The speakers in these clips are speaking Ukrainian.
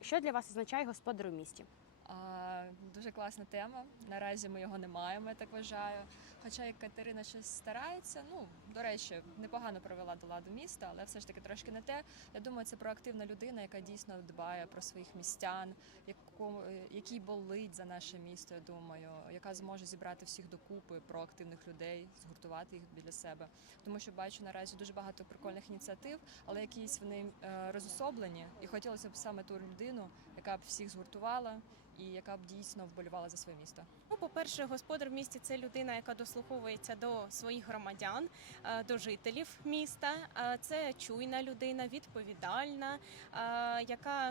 Що для вас означає господар у місті? А, дуже класна тема. Наразі ми його не маємо, я так вважаю. Хоча як Катерина щось старається, ну до речі, непогано провела до ладу міста, але все ж таки трошки не те. Я думаю, це проактивна людина, яка дійсно дбає про своїх містян, яку, який болить за наше місто. Я думаю, яка зможе зібрати всіх докупи проактивних людей, згуртувати їх біля себе. Тому що бачу наразі дуже багато прикольних ініціатив, але якісь вони е, розособлені, і хотілося б саме ту людину, яка б всіх згуртувала і яка б дійсно вболівала за своє місто. Ну, по-перше, господар в місті це людина, яка дослуховується до своїх громадян, е, до жителів міста. Це чуйна людина, відповідальна, е, яка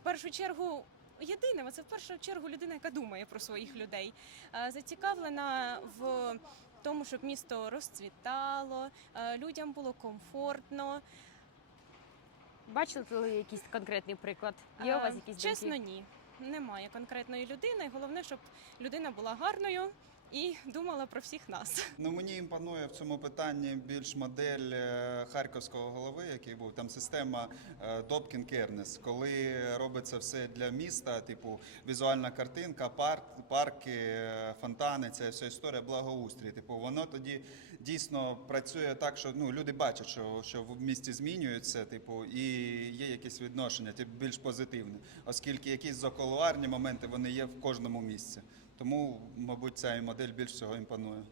в першу чергу. Єдине, це в першу чергу людина, яка думає про своїх людей, Е, зацікавлена в тому, щоб місто розцвітало, людям було комфортно. Бачили ви якийсь конкретний приклад? Є у вас якісь Чесно, думки? ні. Немає конкретної людини. Головне, щоб людина була гарною і думала про всіх нас. Ну мені імпонує в цьому питанні більш модель е, харківського голови, який був там система Добкін Кернес, коли робиться все для міста, типу візуальна картинка, парк, парки, е, фонтани, це вся історія благоустрій. Типу, воно тоді дійсно працює так, що ну люди бачать, що, що в місті змінюється, типу, і є якесь відношення, типу, більш позитивне, оскільки якісь заколуарні моменти вони є в кожному місці. Тому, мабуть, ця модель більш всього імпонує.